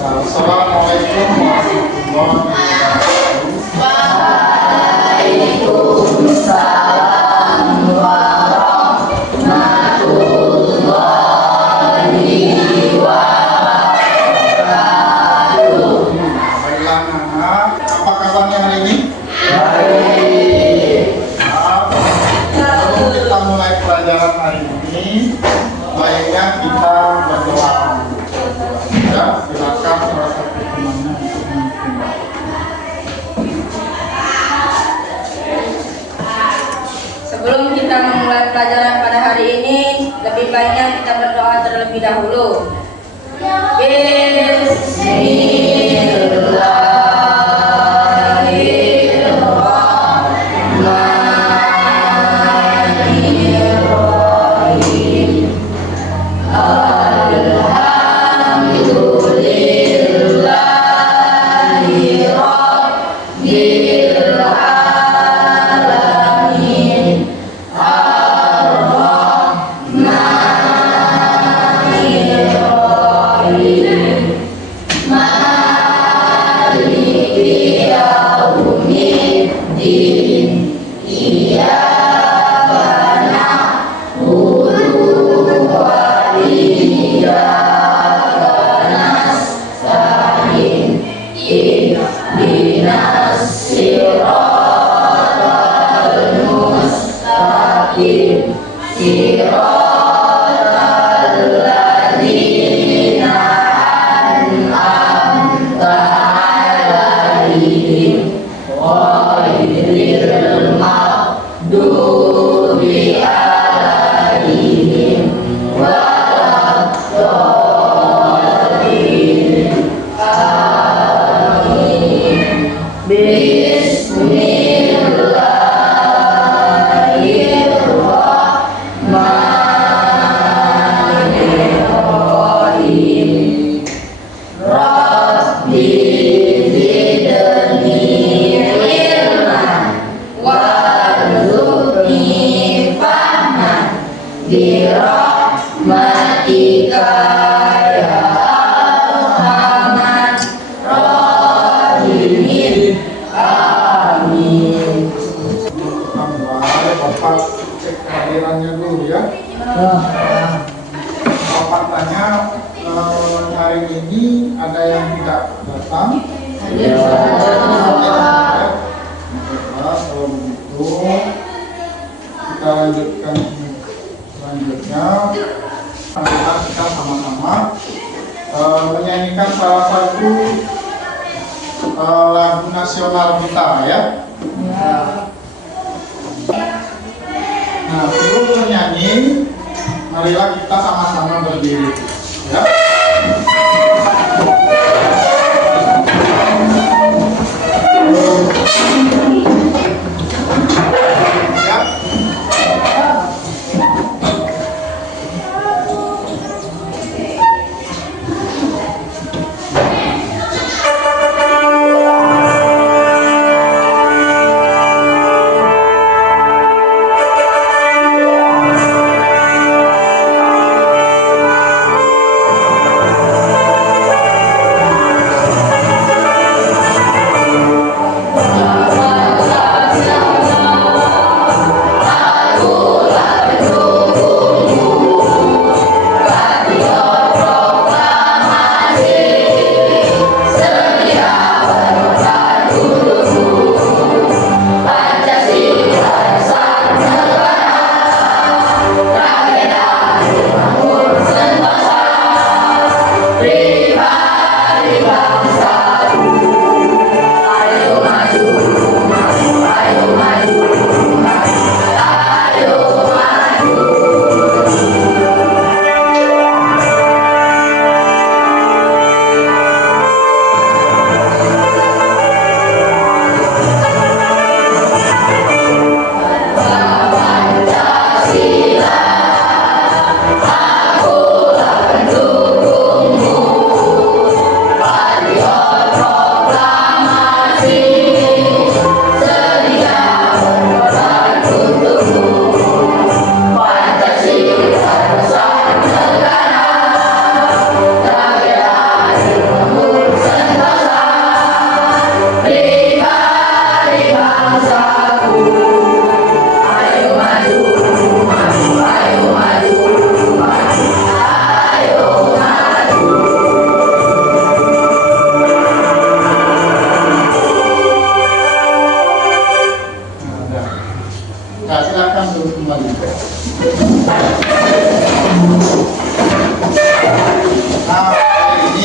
Assalamualaikum warahmatullahi wabarakatuh. Baiklah anak, apa kabarnya hari ini? Sebelum kita mulai pelajaran hari ini, baiknya kita berdoa. Ya, silakan salah satu temannya untuk memimpin. Sebelum kita memulai pelajaran pada hari ini, lebih baiknya kita berdoa terlebih dahulu. Bismillahirrahmanirrahim. Bapak cek kehadirannya dulu ya. Bapak tanya hari ini ada yang tidak datang? Kalau begitu kita lanjutkan selanjutnya. Kita sama-sama menyanyikan salah satu lagu nasional kita ya. Nah, sebelum bernyanyi, marilah kita sama-sama berdiri. Ya. Thank you.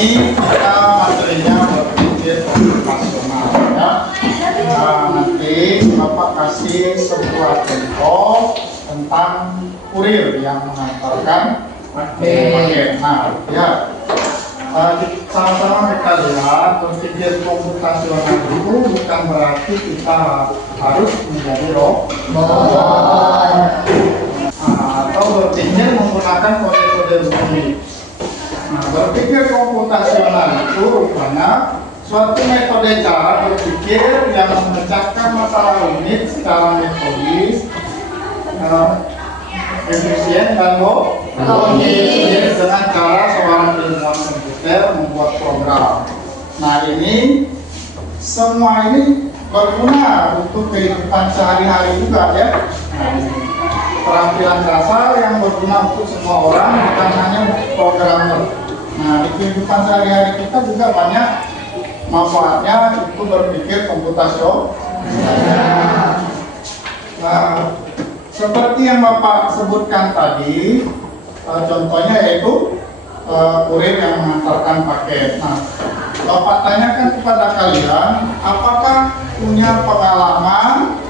ini kita materinya berpikir rasional ya. Nah, nanti Bapak kasih sebuah contoh tentang kurir yang mengantarkan paket. Nah, ya. Sama-sama kita lihat berpikir komputasional itu bukan berarti kita harus menjadi robot atau berpikir menggunakan kode-kode rumit. Nah, berpikir komputasional itu rupanya suatu metode cara berpikir yang memecahkan masalah rumit secara metodis, efisien dan logis dengan cara seorang ilmuwan komputer membuat program. Nah, ini semua ini berguna untuk kehidupan sehari-hari juga ya. Nah, keterampilan dasar yang berguna untuk semua orang, bukan hanya programmer. Nah, di kehidupan sehari-hari kita juga banyak manfaatnya itu berpikir komputasional. Nah, seperti yang Bapak sebutkan tadi, contohnya yaitu kurir yang mengantarkan paket. Nah, Bapak tanyakan kepada kalian, apakah punya pengalaman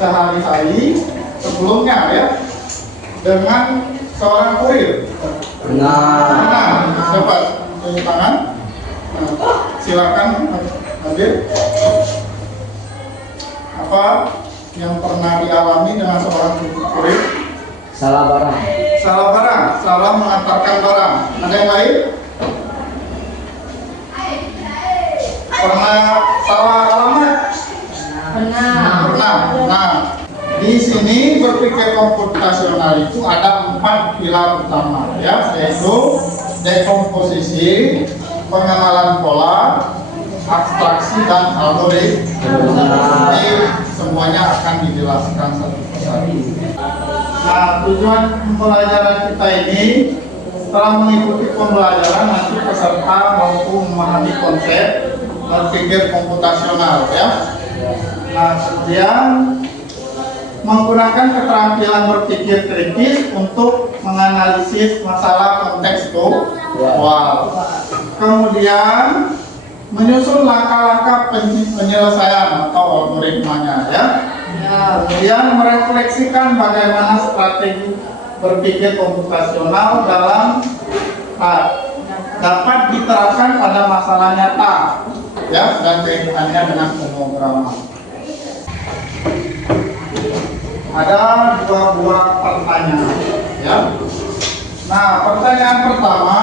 sehari-hari sebelumnya ya dengan seorang kurir? Nah, dapat tunjuk tangan. Nah, silakan hadir. Apa yang pernah dialami dengan seorang kurir? Salah barang. Salah barang, salah mengantarkan barang. Ada yang lain? Pernah salah alamat? Pernah. Nah, di sini berpikir komputasional itu ada 4 pilar utama ya, yaitu dekomposisi, pengenalan pola, abstraksi dan algoritma. Jadi semuanya akan dijelaskan satu persatu. Nah, tujuan pembelajaran kita ini setelah mengikuti pembelajaran nanti peserta mampu memahami konsep berpikir komputasional ya. Nah, kemudian menggunakan keterampilan berpikir kritis untuk menganalisis masalah kontekstual. Kemudian menyusun langkah-langkah penyelesaian atau algoritmanya ya. Kemudian merefleksikan bagaimana strategi berpikir komputasional dalam dapat diterapkan pada masalah nyata ya, dan kaitannya dengan pemrograman. Ada 2 buah pertanyaan ya. Nah, pertanyaan pertama,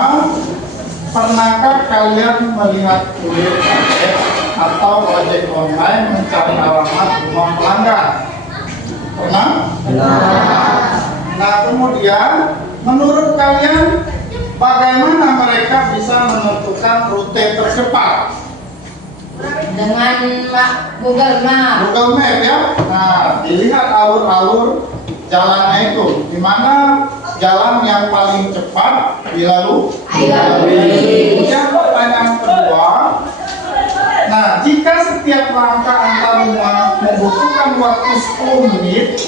pernahkah kalian melihat kurir paket atau ojek online mencari alamat rumah pelanggan? Pernah? Nah, kemudian menurut kalian bagaimana mereka bisa menentukan rute tercepat? Dengan Google Map. Google Map ya. Nah, dilihat alur-alur jalannya itu, di mana jalan yang paling cepat dilalui. Kemudian pertanyaan kedua, nah jika setiap langkah antar rumah membutuhkan waktu 10 menit,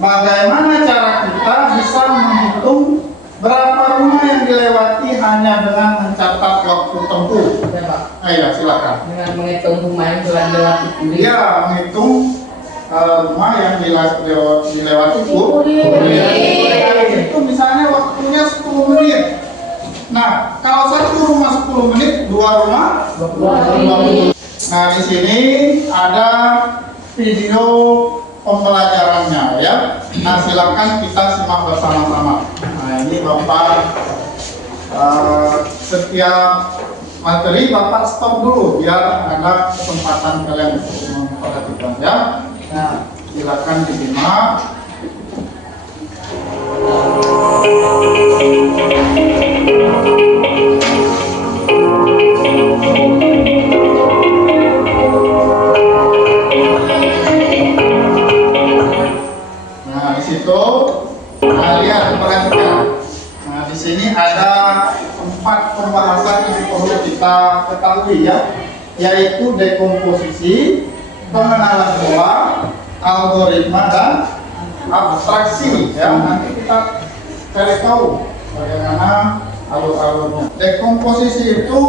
bagaimana cara kita bisa menghitung berapa rumah yang dilewati hanya dengan mencatat waktu tempuh? Ya, Pak. Ayo silakan. Dengan menghitung rumah yang telah dilewati kurir. Iya, menghitung rumah yang dilewati kurir. Itu misalnya waktunya 10 menit. Nah, kalau satu rumah 10 menit, 2 rumah 20 menit. Nah, di sini ada video pembelajarannya ya. Nah, silakan kita simak bersama-sama. Nah, ini Bapak setiap materi Bapak stop dulu biar ada kesempatan kalian untuk memperhatikan ya. Nah, silakan disimak. Nah, di situ kalian perhatikan. Nah, di sini ada 4 pembahasan yang perlu kita ketahui ya, yaitu dekomposisi, pengenalan pola, algoritma dan abstraksi ya. Nanti kita cari tahu bagaimana alur-alurnya. Dekomposisi itu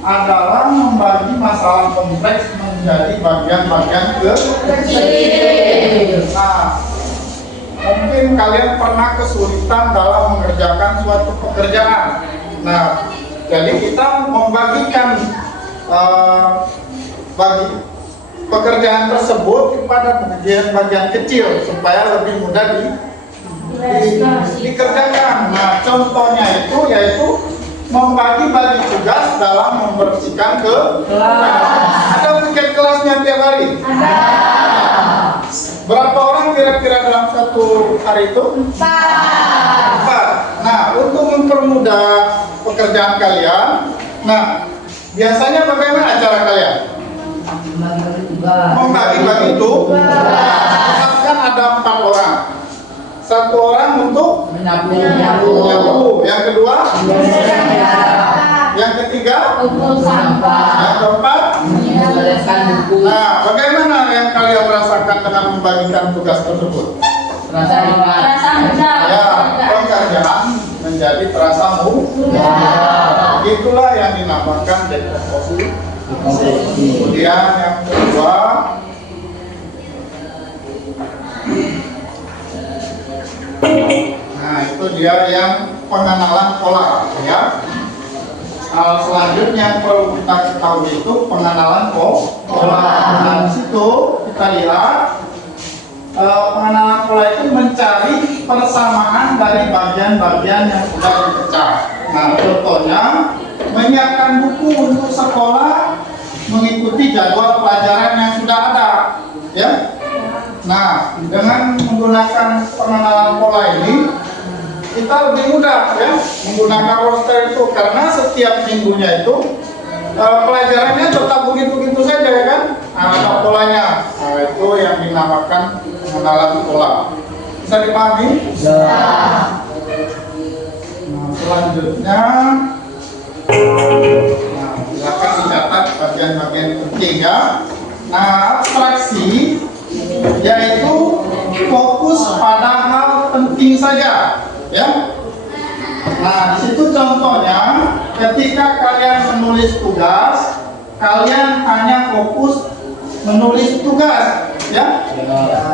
adalah membagi masalah kompleks menjadi bagian-bagian kecil. Nah, mungkin kalian pernah kesulitan dalam mengerjakan suatu pekerjaan. Nah, jadi kita membagikan bagi pekerjaan tersebut kepada bagian-bagian kecil supaya lebih mudah dikerjakan. Nah, contohnya itu yaitu membagi-bagi tugas dalam membersihkan kelas. Ada bikin kelasnya tiap hari? Ada. Berapa orang kira-kira dalam satu hari itu? 4. Nah, untuk mempermudah pekerjaan kalian, nah biasanya bagaimana cara kalian? Membagi-bagi tugas. Misalkan ada 4 orang. 1 orang untuk menyapu. Yang kedua? Yang ketiga? Yang keempat? Nah, bagaimana yang kalian rasakan dengan membagikan tugas tersebut? Terasa mudah. Ya, pekerjaan menjadi terasa mudah. Itulah yang dinamakan dekomposisi. Kemudian yang kedua, nah itu dia yang pengenalan pola, ya. Hal selanjutnya yang perlu kita ketahui itu pengenalan pola. Nah, di situ kita lihat pengenalan pola itu mencari persamaan dari bagian-bagian yang sudah dipecah. Nah, contohnya menyiapkan buku untuk sekolah mengikuti jadwal pelajaran yang sudah ada, ya. Nah, dengan menggunakan pengenalan pola ini kita lebih mudah, ya, menggunakan roster itu karena setiap minggunya itu pelajarannya tetap begitu-begitu saja, ya kan? Nah, ada polanya. Nah, itu yang dinamakan pengenalan pola. Bisa dipahami? Ya. Nah, selanjutnya, nah, silakan dicatat bagian-bagian penting, ya. Nah, abstraksi yaitu fokus pada hal penting saja, ya. Nah, di situ contohnya ketika kalian menulis tugas, kalian hanya fokus menulis tugas, ya.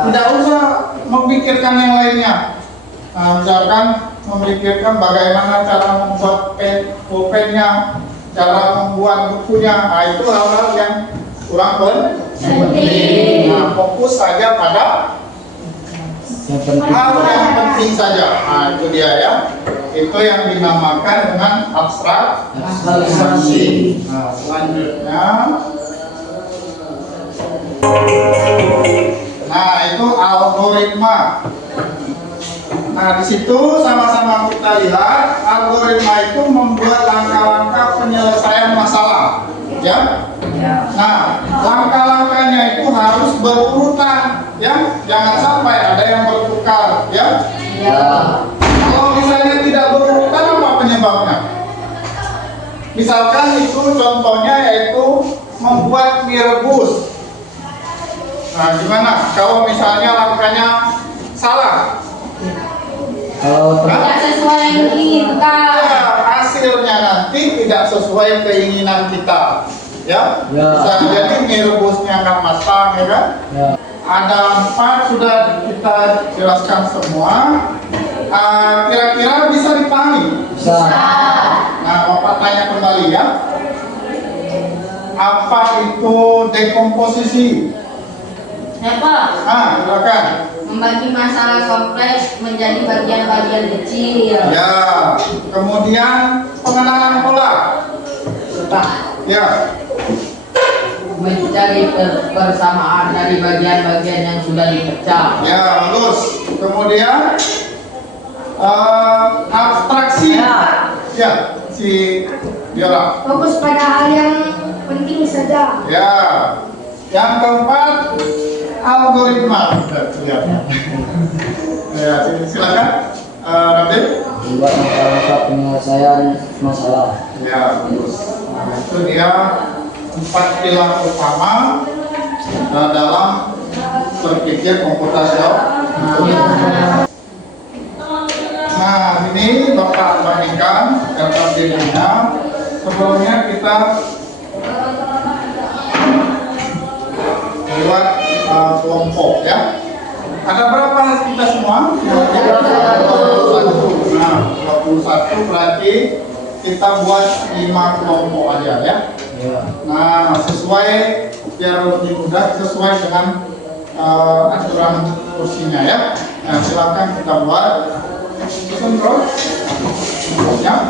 Tidak usah memikirkan yang lainnya. Nah, misalkan memikirkan bagaimana cara membuat pulpennya, cara membuat bukunya. Nah, itu hal-hal yang kurang penting. Nah, fokus saja pada hal yang penting saja. Nah, itu dia, ya. Itu yang dinamakan dengan abstraksi. Nah, selanjutnya, nah itu algoritma. Nah, di situ sama-sama kita lihat algoritma itu membuat langkah-langkah penyelesaian masalah, ya. Nah, langkah-langkahnya itu harus berurutan, ya. Jangan sampai ada yang bertukar, ya. Kalau misalnya tidak berurutan, apa penyebabnya? Misalkan itu contohnya yaitu membuat mie rebus. Nah, gimana kalau misalnya langkahnya salah? Kalau Tidak sesuai yang diinginkan. Ya, hasilnya nanti tidak sesuai keinginan kita, ya. Ya. Bisa jadi mie rebusnya nggak matang, ya kan? ya. Ada 4 sudah kita jelaskan semua. Kira-kira bisa dipahami? Bisa. Nah, Bapak tanya kembali, ya. Apa itu dekomposisi? Apa? Silakan. Membagi masalah kompleks menjadi bagian-bagian kecil. Ya. Kemudian pengenalan pola. Ya. Mencari persamaan dari bagian-bagian yang sudah dipecah. Ya, bagus. Kemudian abstraksi. Ya, si Biola. Fokus pada hal yang penting saja. Ya. Yang keempat, algoritma. Lihat. Ya, silakan. Rabil. Membuat langkah-langkah penyelesaian masalah. Ya, bagus. Nah, itu dia 4 pilar utama dalam berpikir komputasional. Nah, ini Bapak bandingkan data bedanya. Sebelumnya kita buat kelompok ya. Ada berapa kita semua? 21. Nah, 21 berarti kita buat 5 kelompok aja ya. Nah, sesuai biar lebih mudah, sesuai dengan aturan kursinya ya. Nah, silakan kita buat. Susun terus. Ya.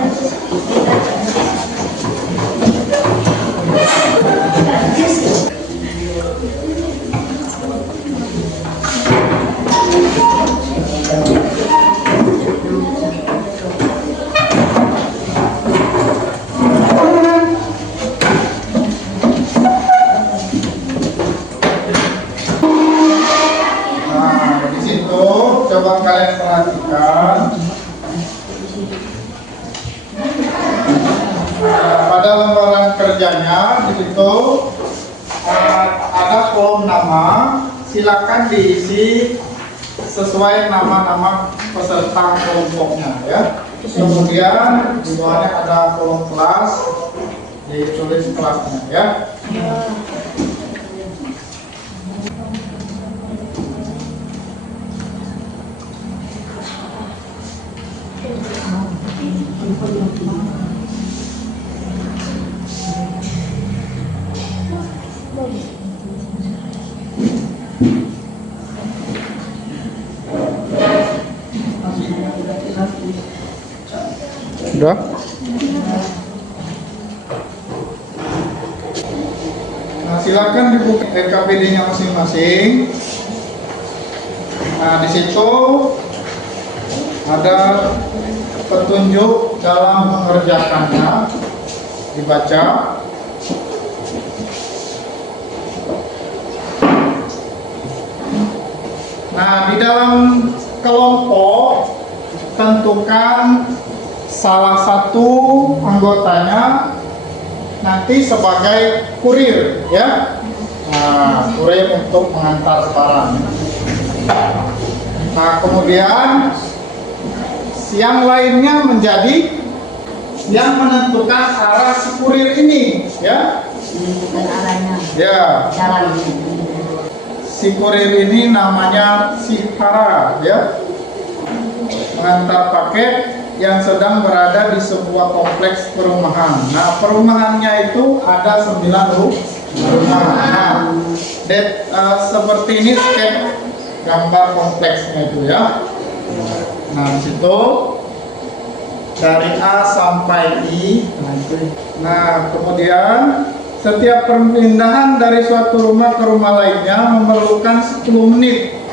Coba kalian perhatikan pada lembaran kerjanya di situ ada kolom nama, silakan diisi sesuai nama-nama peserta kelompoknya ya. Kemudian di bawahnya ada kolom kelas, ditulis kelasnya ya. Sudah? Nah, silakan dibuka RKPD-nya masing-masing. Nah, di situ ada petunjuk dalam mengerjakannya, dibaca. Nah, di dalam kelompok tentukan salah satu anggotanya nanti sebagai kurir ya. Nah, kurir untuk mengantar barang. Nah, kemudian yang lainnya menjadi yang menentukan arah si kurir ini ya. Menentukan arahnya. Ya. Jalan. Si kurir ini namanya si hara ya. Mengantar paket yang sedang berada di sebuah kompleks perumahan. Nah, perumahannya itu ada 9 rumah. Nah, seperti ini skep gambar kompleksnya itu ya. Nah, di situ dari A sampai I. Nah, kemudian setiap perpindahan dari suatu rumah ke rumah lainnya memerlukan 10 menit.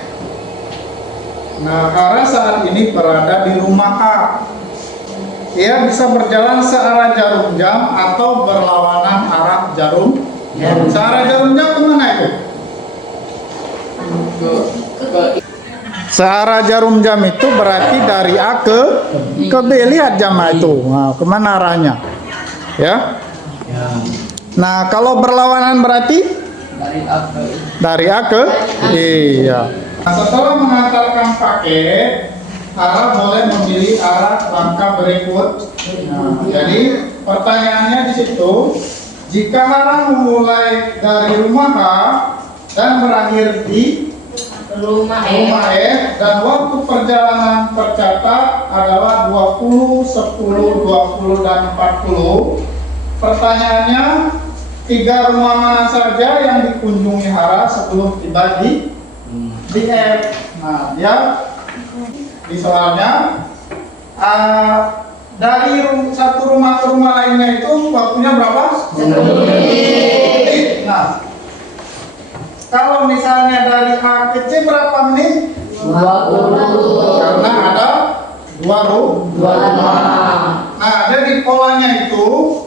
Nah, Hara saat ini berada di rumah A. Ia bisa berjalan searah jarum jam atau berlawanan arah jarum jam. Searah jarum jam kemana itu? Searah jarum jam itu berarti dari A ke B. Lihat jam itu. Nah, kemana arahnya? Ya. Nah, kalau berlawanan berarti dari A ke iya. Nah, setelah mengantarkan paket, Hara boleh memilih arah langkah berikut. Nah, jadi pertanyaannya di situ, jika Hara memulai dari rumah A dan berakhir di rumah F dan waktu perjalanan tercatat adalah 20, 10, 20 dan 40. Pertanyaannya, 3 rumah mana saja yang dikunjungi Hara sebelum tiba di F. Nah, dia di soalnya dari satu rumah ke rumah lainnya itu waktunya berapa? 10 menit. Nah, kalau misalnya dari A ke C berapa menit? 20. Karena ada 2 rumah. Nah, jadi polanya itu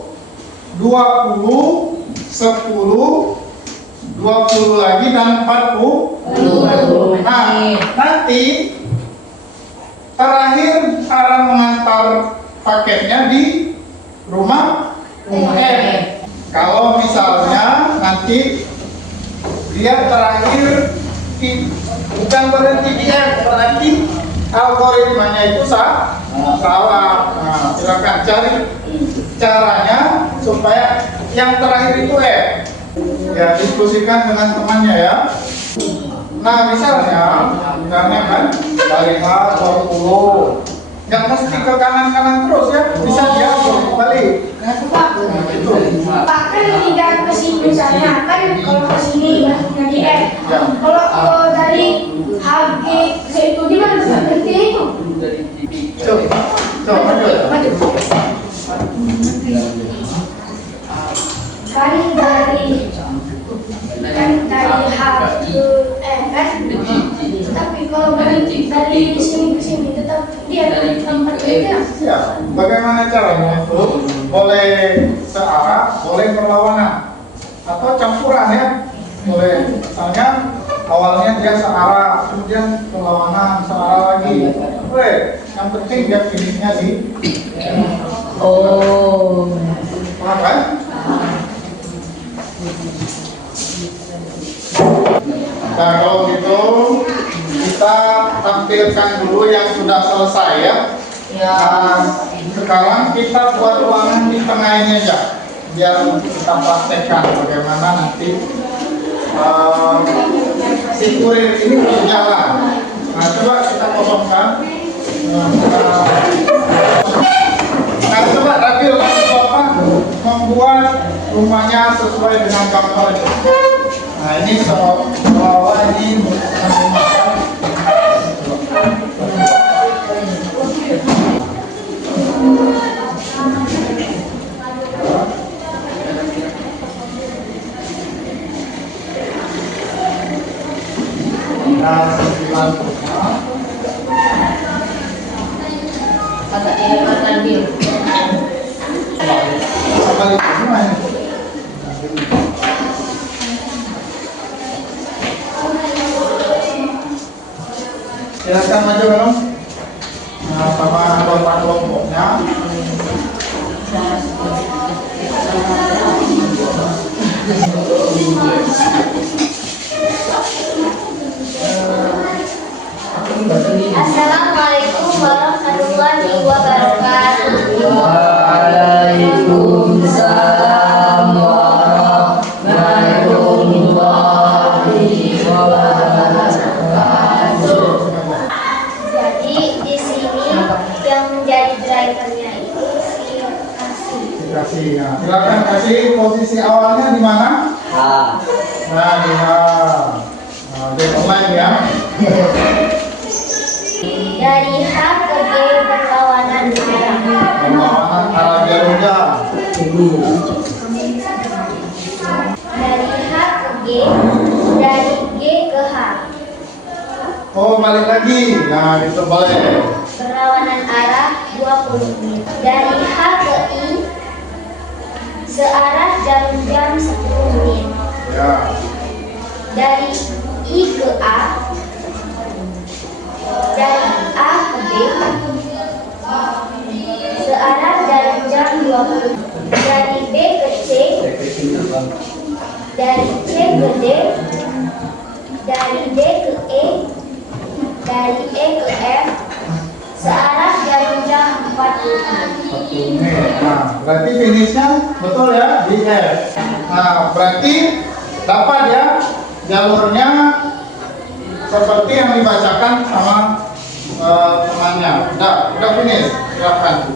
20, 10, 20 lagi dan 40. Nah, nanti terakhir Hara mengantar paketnya di rumah F. Kalau misalnya nanti dia terakhir bukan berhenti di F, berarti algoritmanya itu Salah. Nah, silakan cari caranya supaya yang terakhir itu ya diskusikan dengan temannya ya. Nah misalnya kan dari A 20, nggak mesti ke kanan terus ya, bisa dia balik. Gitu. Pak kan tidak ke sini misalnya kan kalau ke sini ya jadi F. Ya. Kalau dari HG C itu di mana berarti itu? Coba Maju. Kan dari H ke F kan? Tapi kalau dari sini ke sini tetap dia tempat itu. ya. Bagaimana caranya itu? Boleh searah, boleh berlawanan, atau campuran ya. Boleh, misalnya awalnya dia searah, kemudian perlawanan searah lagi. Boleh. Yang penting dia pilihnya di. Paham kan? Nah kalau gitu kita tampilkan dulu yang sudah selesai ya. Nah, sekarang kita buat ruangan di tengah ini aja, biar kita praktekkan bagaimana nanti si kurir ini berjalan. Nah coba kita kosongkan. Nah coba Rabil Bapak membuat rumahnya sesuai dengan gambar itu. Nah ini seolah ini silakan maju belum? Nah, sama bapak kelompoknya. Assalamualaikum warahmatullahi wabarakatuh. Waalaikumsalam warahmatullahi wabarakatuh. Jadi di sini yang menjadi drivernya itu si Kasih. Kasih ya. Silakan kasih posisi awalnya di mana? Nah, di H. Nah, di online ya. Dari H ke G berlawanan arah. Perlawanan arah Garuda. Dari H ke G, dari G ke H. Oh, balik lagi. Nah, gitu boleh. Berlawanan arah 20 menit. Dari H ke I, searah jam 10 menit. Ya. Dari I ke A, dari A ke B, searah dari jam 20. Dari B ke C, dari C ke D, dari D ke E, dari E ke F, searah dari jam 40. Nah, berarti finishnya betul ya di F. Nah, berarti dapat ya jalurnya seperti yang dibacakan sama temannya. Udah finish. Silakan.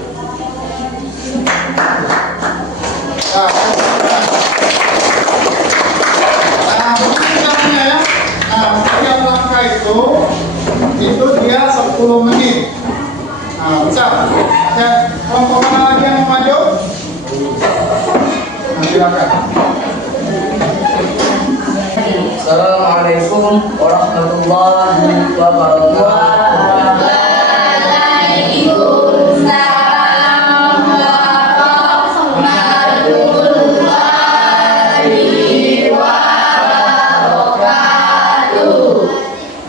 Nah, caranya ya. Nah, setiap langkah itu dia 10 menit. Nah, bisa. Kelompok mana lagi yang mau maju? Nah, silakan. Assalamualaikum warahmatullahi wabarakatuh. Waalaikumsalam warahmatullahi wabarakatuh.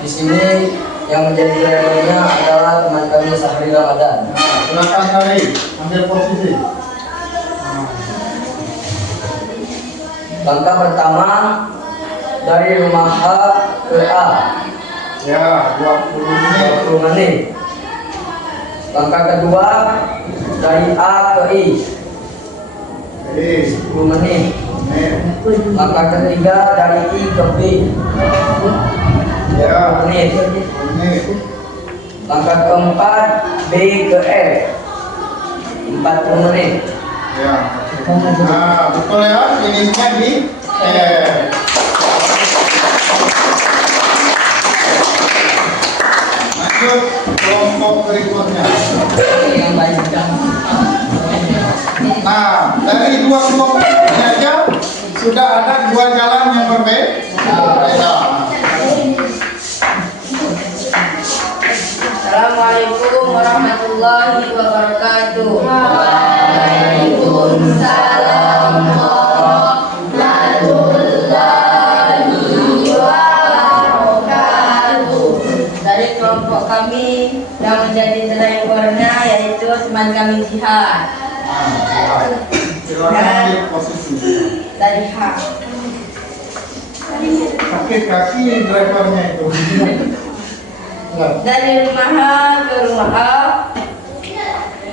Di sini yang menjadi drivernya adalah teman kami Sahri Ramadan. Nah, silakan kali ambil posisi. Langkah pertama dari rumah H ke A, Ya, 20 menit. 20 menit. Langkah kedua dari A ke I 10 menit. Langkah ketiga dari I ke B 10 menit. Langkah keempat B ke F 40 menit. Ya. Nah, betul ya, finishnya di lanjut kelompok berikutnya. Nah, dari dua kelompok ini aja sudah ada dua jalan yang berbeda. Assalamualaikum warahmatullahi wabarakatuh. Waalaikumsalam warahmatullahi wabarakatuh. Dari kelompok kami yang menjadi drivernya yaitu teman kami Jihad. Silakan di posisi. Dari H. Kaki drivernya itu. Dari rumah H ke rumah A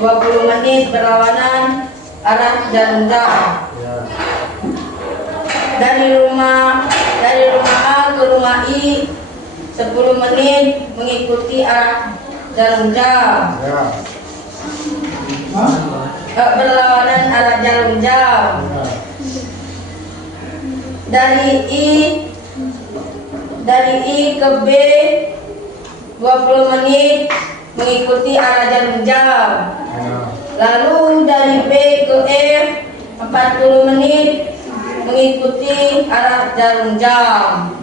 20 menit berlawanan arah jarum jam. Dari rumah A ke rumah I 10 menit mengikuti arah jarum jam. Berlawanan arah jarum jam. Dari I ke B 20 menit mengikuti arah jarum jam. Lalu dari B ke F 40 menit mengikuti arah jarum jam.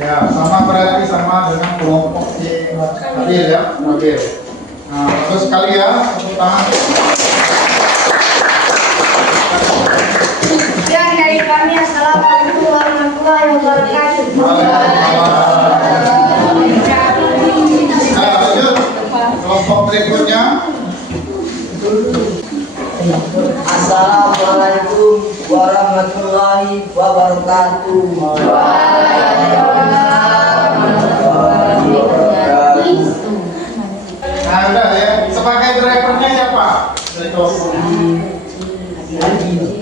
Ya, sama berarti sama dengan kelompok di Nabil ya, Nabil. Nah, terus sekali ya, tepuk tangan. Sekian dari kami. Assalamualaikum warahmatullahi wabarakatuh. Nah, lanjut kelompok berikutnya. Assalamualaikum warahmatullahi wabarakatuh. Nah, udah ya. Sebagai drivernya siapa? Dari kelompok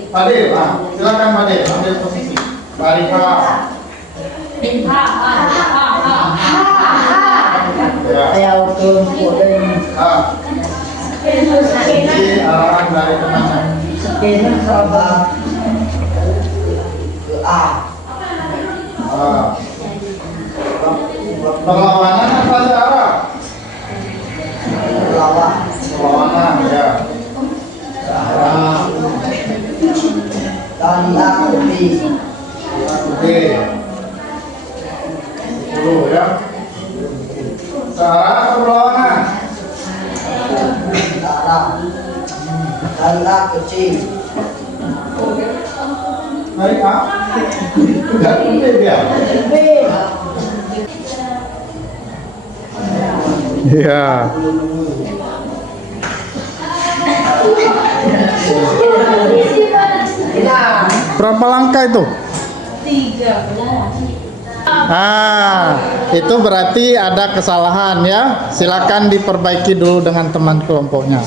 Fadil. Nah, silakan Fadil ambil posisi. Barika. Ya. Ini arahan dari temannya. Ke A. Perlawanan apa arah? Perlawanan ya. Dari A ke B. Oke. 10 ya. Searah atau perlawanan? Dari A ke C. Dari A? Dari B ya? Iya. Berapa langkah itu? 13. Itu berarti ada kesalahan ya. Silakan diperbaiki dulu dengan teman kelompoknya.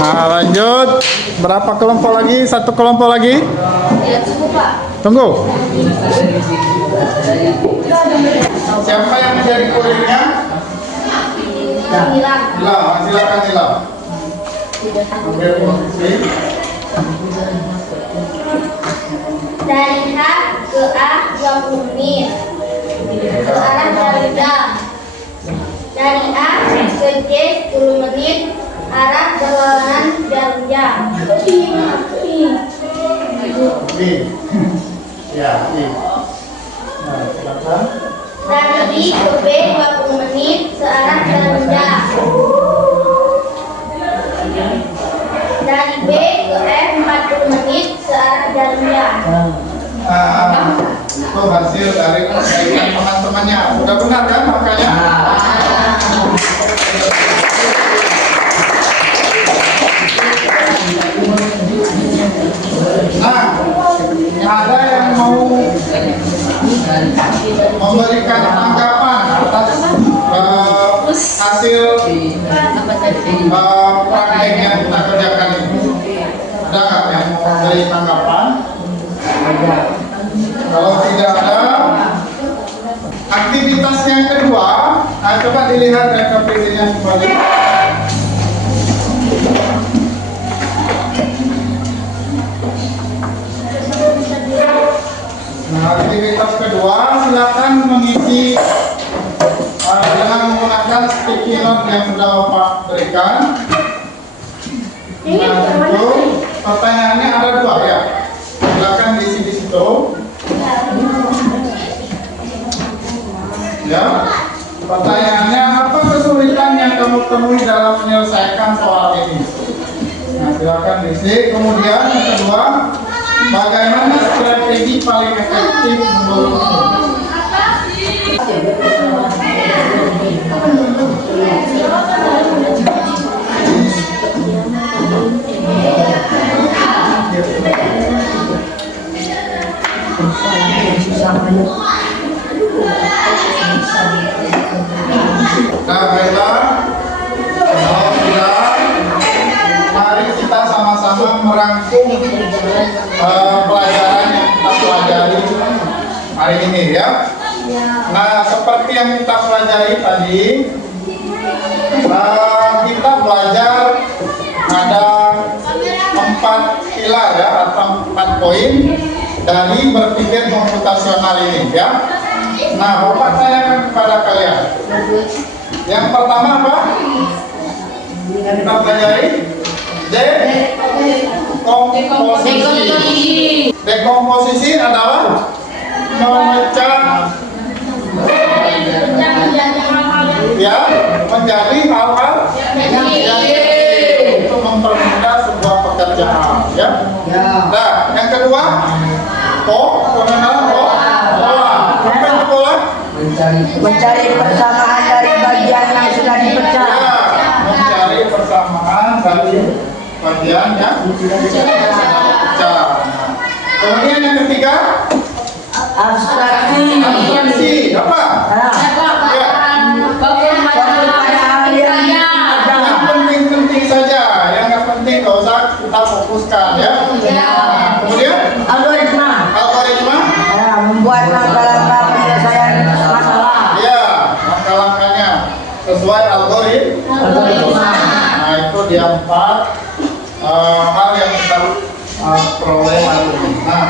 Nah, lanjut. Berapa kelompok lagi? Satu kelompok lagi? Ya, cukup Pak. Tunggu. Siapa yang menjadi kurirnya? Hilang. Hilang, silakan hilang. Ambil posisi. Dari H ke A 20 menit ke arah jarum jam. Dari A ke C 10 menit arah berlawanan jarum jam. B. Ya, B. Nah, silakan. Dari I ke B 20 menit searah jarum jam. Dari B ke F 40 menit searah jarum jam. Itu hasil dari perbaikan teman-temannya. Sudah benar kan makanya? Nah, ada yang mau memberikan tanggapan atas coba dilihat KPD-nya kembali. Nah, aktivitas kedua, silakan mengisi dengan menggunakan sticky note yang sudah Bapak berikan. Nah, itu pertanyaannya ada 2 ya. Silakan diisi di situ. Ya. Pertanyaannya, apa kesulitan yang kamu temui dalam menyelesaikan soal ini? Nah, silakan diisi. Kemudian yang kedua, bagaimana strategi paling efektif menurutmu? Nah, baiklah. Kalau sudah, mari kita sama-sama merangkum pelajaran yang kita pelajari hari ini ya. Nah, seperti yang kita pelajari tadi, kita belajar ada 4 pilar ya, atau 4 poin dari berpikir komputasional ini ya. Nah, Bapak tanyakan kepada kalian. Yang pertama apa? Kita pelajari dekomposisi. Dekomposisi adalah memecah ya menjadi hal-hal yang kecil untuk mempermudah sebuah pekerjaan ya. Nah, yang kedua, pengenalan pola. Apa itu pola? Mencari persamaan dari bagian yang sudah dipecah. Ya, mencari persamaan dari bagian yang dipecah. Kemudian yang ketiga, Abstraksi. abstraksi. Apa? Ya. Yang penting-penting saja, yang nggak penting nggak usah kita fokuskan ya. Nah, kemudian Algoritma. Membuat langkah-langkah penyelesaian masalah. ya langkah-langkahnya sesuai algoritma. Nah, itu dia 4 hal yang kita peroleh hari ini. Nah,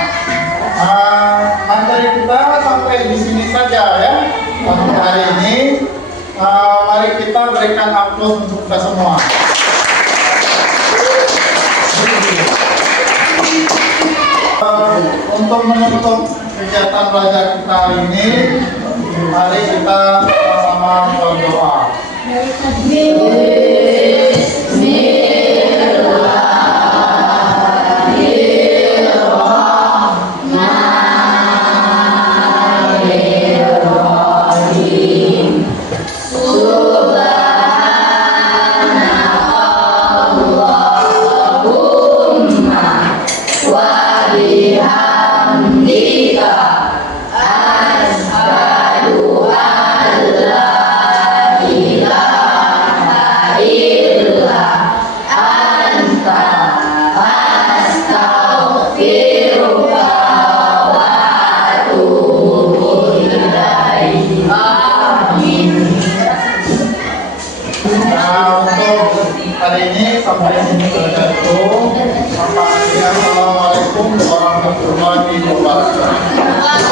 materi kita sampai di sini saja ya untuk hari ini. Mari kita berikan aplaus untuk kita semua. Untuk menutup kegiatan belajar kita hari ini, mari kita sama-sama berdoa. Nah, untuk hari ini sampai sini saja dulu. Assalamualaikum warahmatullahi wabarakatuh.